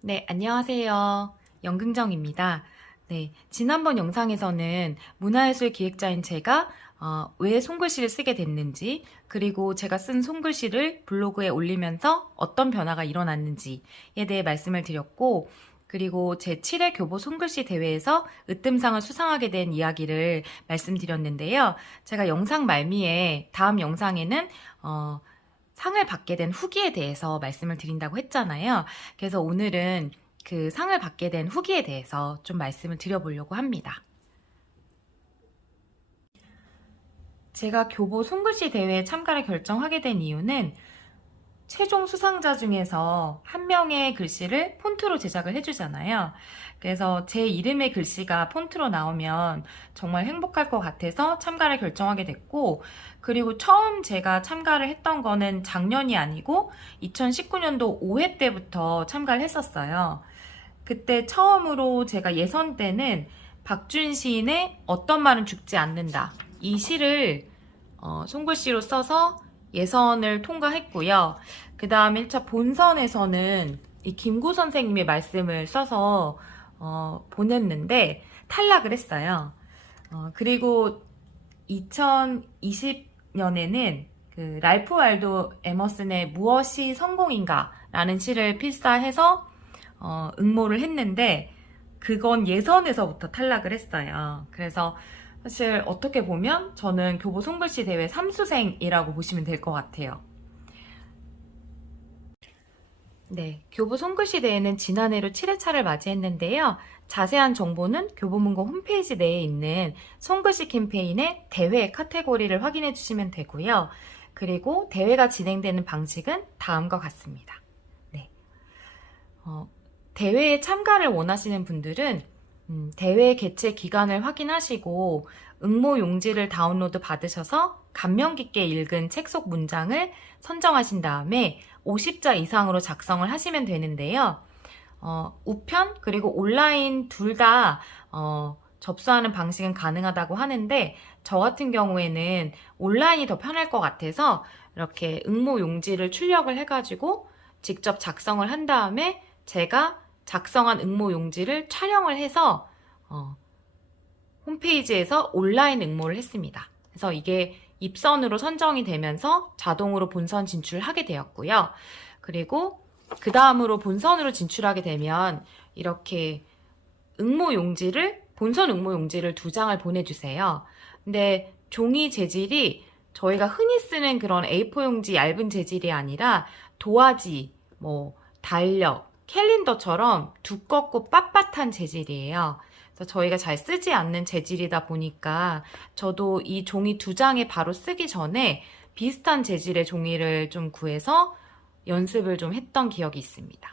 네, 안녕하세요. 연금정입니다. 네, 지난번 영상에서는 문화예술 기획자인 제가 왜 손글씨를 쓰게 됐는지, 그리고 제가 쓴 손글씨를 블로그에 올리면서 어떤 변화가 일어났는지에 대해 말씀을 드렸고, 그리고 제 7회 교보 손글씨 대회에서 으뜸상을 수상하게 된 이야기를 말씀드렸는데요. 제가 영상 말미에 다음 영상에는 상을 받게 된 후기에 대해서 말씀을 드린다고 했잖아요. 그래서 오늘은 그 상을 받게 된 후기에 대해서 좀 말씀을 드려보려고 합니다. 제가 교보 손글씨 대회에 참가를 결정하게 된 이유는 최종 수상자 중에서 한 명의 글씨를 폰트로 제작을 해주잖아요. 그래서 제 이름의 글씨가 폰트로 나오면 정말 행복할 것 같아서 참가를 결정하게 됐고, 그리고 처음 제가 참가를 했던 거는 작년이 아니고 2019년도 5회 때부터 참가를 했었어요. 그때 처음으로 제가 예선 때는 박준 시인의 어떤 말은 죽지 않는다, 이 시를 손글씨로 써서 예선을 통과했고요. 그 다음 1차 본선에서는 이 김구 선생님의 말씀을 써서 보냈는데 탈락을 했어요. 그리고 2020년에는 그 랄프 waldo 에머슨의 무엇이 성공인가 라는 시를 필사해서 응모를 했는데 그건 예선에서부터 탈락을 했어요. 그래서 사실 어떻게 보면 저는 교보 손글씨 대회 3수생이라고 보시면 될 것 같아요. 네, 교보 손글씨 대회는 지난해로 7회차를 맞이했는데요. 자세한 정보는 교보문고 홈페이지 내에 있는 손글씨 캠페인의 대회 카테고리를 확인해 주시면 되고요. 그리고 대회가 진행되는 방식은 다음과 같습니다. 네, 대회에 참가를 원하시는 분들은 대회 개최 기간을 확인하시고 응모 용지를 다운로드 받으셔서 감명 깊게 읽은 책 속 문장을 선정하신 다음에 50자 이상으로 작성을 하시면 되는데요. 우편 그리고 온라인 둘 다 접수하는 방식은 가능하다고 하는데 저 같은 경우에는 온라인이 더 편할 것 같아서 이렇게 응모 용지를 출력을 해가지고 직접 작성을 한 다음에 제가 작성한 응모 용지를 촬영을 해서 홈페이지에서 온라인 응모를 했습니다. 그래서 이게 입선으로 선정이 되면서 자동으로 본선 진출하게 되었고요. 그리고 그 다음으로 본선으로 진출하게 되면 이렇게 본선 응모 용지를 2장을 보내주세요. 근데 종이 재질이 저희가 흔히 쓰는 그런 A4 용지 얇은 재질이 아니라 도화지, 달력, 캘린더처럼 두껍고 빳빳한 재질이에요. 그래서 저희가 잘 쓰지 않는 재질이다 보니까 저도 이 종이 2장에 바로 쓰기 전에 비슷한 재질의 종이를 좀 구해서 연습을 좀 했던 기억이 있습니다.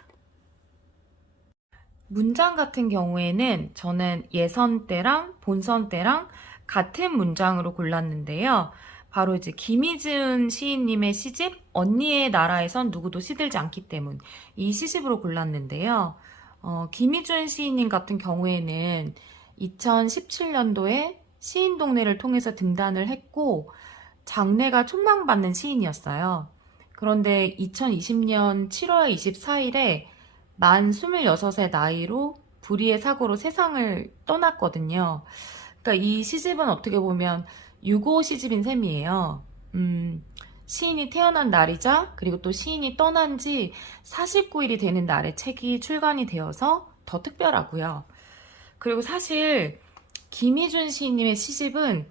문장 같은 경우에는 저는 예선 때랑 본선 때랑 같은 문장으로 골랐는데요. 바로 이제 김희지은 시인님의 시집 언니의 나라에선 누구도 시들지 않기 때문, 이 시집으로 골랐는데요. 김희준 시인님 같은 경우에는 2017년도에 시인동네를 통해서 등단을 했고 장래가 촉망받는 시인이었어요. 그런데 2020년 7월 24일에 만 26의 나이로 불의의 사고로 세상을 떠났거든요. 그러니까 이 시집은 어떻게 보면 유고 시집인 셈이에요. 시인이 태어난 날이자 그리고 또 시인이 떠난 지 49일이 되는 날에 책이 출간이 되어서 더 특별하고요. 그리고 사실 김희준 시인님의 시집은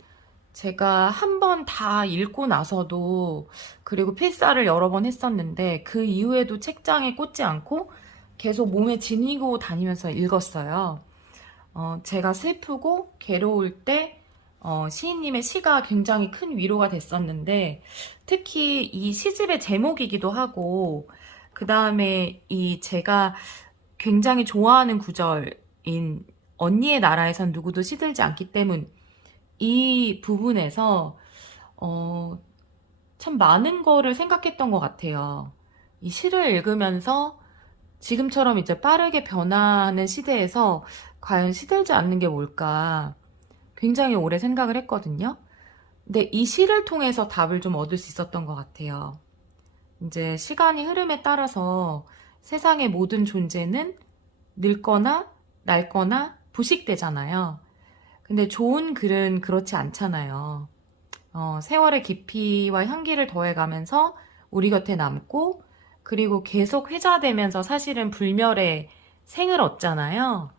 제가 한 번 다 읽고 나서도, 그리고 필사를 여러 번 했었는데 그 이후에도 책장에 꽂지 않고 계속 몸에 지니고 다니면서 읽었어요. 제가 슬프고 괴로울 때 시인님의 시가 굉장히 큰 위로가 됐었는데, 특히 이 시집의 제목이기도 하고 그 다음에 이 제가 굉장히 좋아하는 구절인 언니의 나라에선 누구도 시들지 않기 때문, 이 부분에서 참 많은 거를 생각했던 것 같아요. 이 시를 읽으면서 지금처럼 이제 빠르게 변화하는 시대에서 과연 시들지 않는 게 뭘까 굉장히 오래 생각을 했거든요. 근데 이 시를 통해서 답을 좀 얻을 수 있었던 것 같아요. 이제 시간이 흐름에 따라서 세상의 모든 존재는 늙거나 낡거나 부식되잖아요. 근데 좋은 글은 그렇지 않잖아요. 세월의 깊이와 향기를 더해가면서 우리 곁에 남고, 그리고 계속 회자되면서 사실은 불멸의 생을 얻잖아요.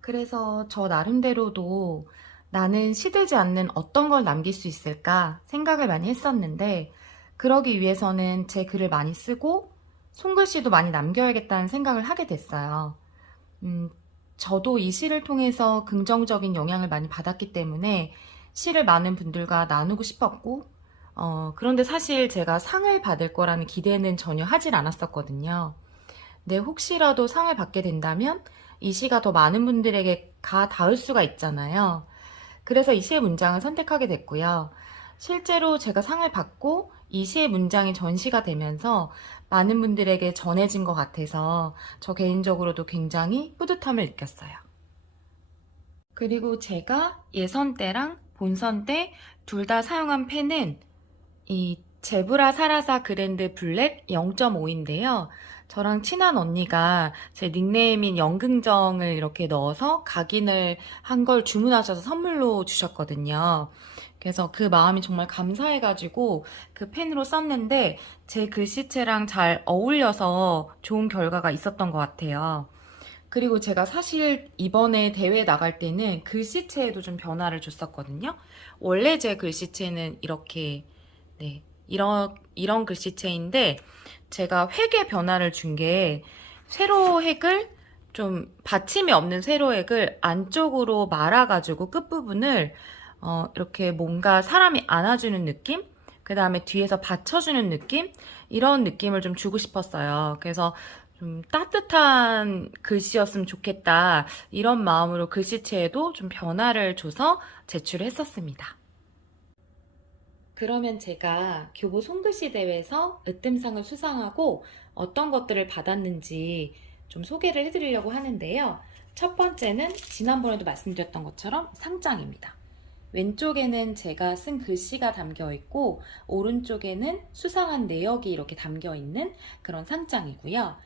그래서 저 나름대로도 나는 시들지 않는 어떤 걸 남길 수 있을까 생각을 많이 했었는데, 그러기 위해서는 제 글을 많이 쓰고 손글씨도 많이 남겨야겠다는 생각을 하게 됐어요. 음, 저도 이 시를 통해서 긍정적인 영향을 많이 받았기 때문에 시를 많은 분들과 나누고 싶었고, 그런데 사실 제가 상을 받을 거라는 기대는 전혀 하질 않았었거든요. 근데 혹시라도 상을 받게 된다면 이 시가 더 많은 분들에게 가 닿을 수가 있잖아요. 그래서 이 시의 문장을 선택하게 됐고요. 실제로 제가 상을 받고 이 시의 문장이 전시가 되면서 많은 분들에게 전해진 것 같아서 저 개인적으로도 굉장히 뿌듯함을 느꼈어요. 그리고 제가 예선 때랑 본선 때 둘 다 사용한 펜은 이 제브라 사라사 그랜드 블랙 0.5인데요. 저랑 친한 언니가 제 닉네임인 영긍정을 이렇게 넣어서 각인을 한 걸 주문하셔서 선물로 주셨거든요. 그래서 그 마음이 정말 감사해가지고 그 펜으로 썼는데 제 글씨체랑 잘 어울려서 좋은 결과가 있었던 것 같아요. 그리고 제가 사실 이번에 대회 나갈 때는 글씨체에도 좀 변화를 줬었거든요. 원래 제 글씨체는 이렇게, 네, 이런 글씨체인데 제가 획의 변화를 준 게 세로획을 좀 받침이 없는 세로획을 안쪽으로 말아가지고 끝부분을 이렇게 뭔가 사람이 안아주는 느낌? 그 다음에 뒤에서 받쳐주는 느낌? 이런 느낌을 좀 주고 싶었어요. 그래서 좀 따뜻한 글씨였으면 좋겠다. 이런 마음으로 글씨체에도 좀 변화를 줘서 제출을 했었습니다. 그러면 제가 교보 손글씨 대회에서 으뜸상을 수상하고 어떤 것들을 받았는지 좀 소개를 해드리려고 하는데요. 첫 번째는 지난번에도 말씀드렸던 것처럼 상장입니다. 왼쪽에는 제가 쓴 글씨가 담겨 있고 오른쪽에는 수상한 내역이 이렇게 담겨 있는 그런 상장이고요.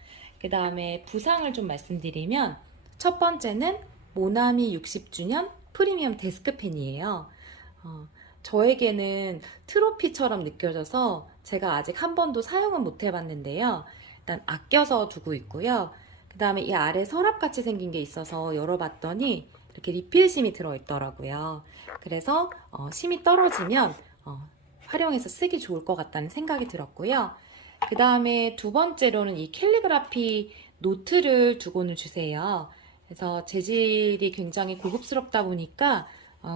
그 다음에 부상을 좀 말씀드리면 첫 번째는 모나미 60주년 프리미엄 데스크펜이에요. 저에게는 트로피처럼 느껴져서 제가 아직 한 번도 사용은 못 해봤는데요. 일단 아껴서 두고 있고요. 그 다음에 이 아래 서랍같이 생긴 게 있어서 열어봤더니 이렇게 리필심이 들어있더라고요. 그래서 심이 떨어지면 활용해서 쓰기 좋을 것 같다는 생각이 들었고요. 그 다음에 두 번째로는 이 캘리그라피 노트를 두 권을 주세요. 그래서 재질이 굉장히 고급스럽다 보니까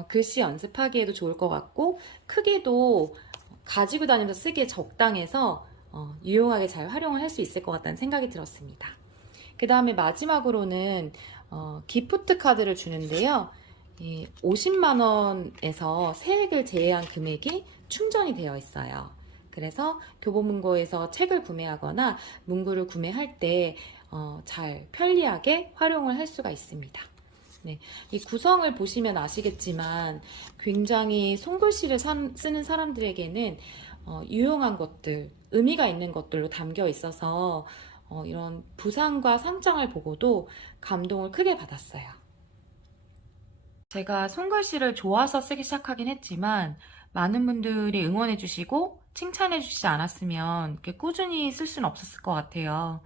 글씨 연습하기에도 좋을 것 같고 크기도 가지고 다니면서 쓰기에 적당해서 유용하게 잘 활용을 할 수 있을 것 같다는 생각이 들었습니다. 그 다음에 마지막으로는 기프트 카드를 주는데요. 50만 원에서 세액을 제외한 금액이 충전이 되어 있어요. 그래서 교보문고에서 책을 구매하거나 문구를 구매할 때 잘 편리하게 활용을 할 수가 있습니다. 네, 이 구성을 보시면 아시겠지만 굉장히 손글씨를 쓰는 사람들에게는 유용한 것들, 의미가 있는 것들로 담겨 있어서 이런 부상과 상장을 보고도 감동을 크게 받았어요. 제가 손글씨를 좋아서 쓰기 시작하긴 했지만 많은 분들이 응원해 주시고 칭찬해 주시지 않았으면 이렇게 꾸준히 쓸 수는 없었을 것 같아요.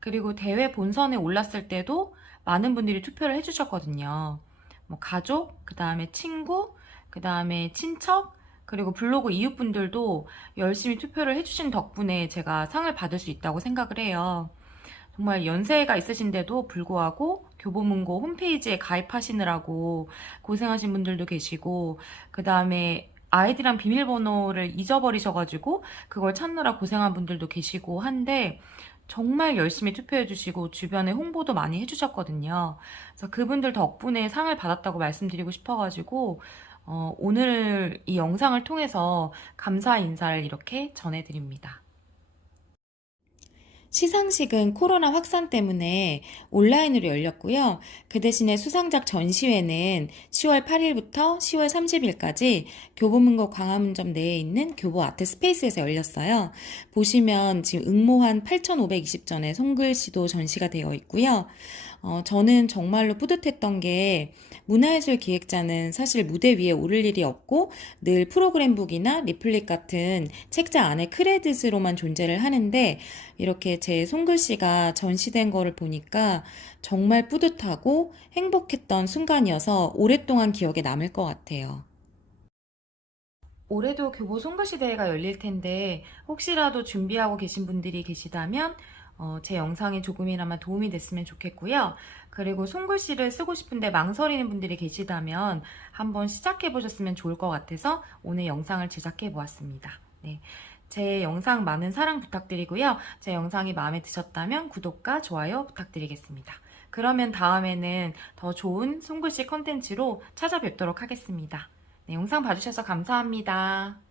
그리고 대회 본선에 올랐을 때도 많은 분들이 투표를 해주셨거든요. 뭐 가족, 그 다음에 친구, 그 다음에 친척, 그리고 블로그 이웃분들도 열심히 투표를 해주신 덕분에 제가 상을 받을 수 있다고 생각을 해요. 정말 연세가 있으신데도 불구하고 교보문고 홈페이지에 가입하시느라고 고생하신 분들도 계시고, 그 다음에 아이디랑 비밀번호를 잊어버리셔가지고 그걸 찾느라 고생한 분들도 계시고 한데 정말 열심히 투표해주시고 주변에 홍보도 많이 해주셨거든요. 그래서 그분들 덕분에 상을 받았다고 말씀드리고 싶어가지고 오늘 이 영상을 통해서 감사 인사를 이렇게 전해드립니다. 시상식은 코로나 확산 때문에 온라인으로 열렸고요. 그 대신에 수상작 전시회는 10월 8일부터 10월 30일까지 교보문고 광화문점 내에 있는 교보 아트 스페이스에서 열렸어요. 보시면 지금 응모한 8,520전의 손글씨도 전시가 되어 있고요. 저는 정말로 뿌듯했던 게 문화예술 기획자는 사실 무대 위에 오를 일이 없고 늘 프로그램북이나 리플릿 같은 책자 안에 크레딧으로만 존재를 하는데 이렇게 제 손글씨가 전시된 거를 보니까 정말 뿌듯하고 행복했던 순간이어서 오랫동안 기억에 남을 것 같아요. 올해도 교보 손글씨 대회가 열릴 텐데 혹시라도 준비하고 계신 분들이 계시다면 제 영상이 조금이나마 도움이 됐으면 좋겠고요. 그리고 손글씨를 쓰고 싶은데 망설이는 분들이 계시다면 한번 시작해 보셨으면 좋을 것 같아서 오늘 영상을 제작해 보았습니다. 네. 제 영상 많은 사랑 부탁드리고요. 제 영상이 마음에 드셨다면 구독과 좋아요 부탁드리겠습니다. 그러면 다음에는 더 좋은 손글씨 컨텐츠로 찾아뵙도록 하겠습니다. 네, 영상 봐주셔서 감사합니다.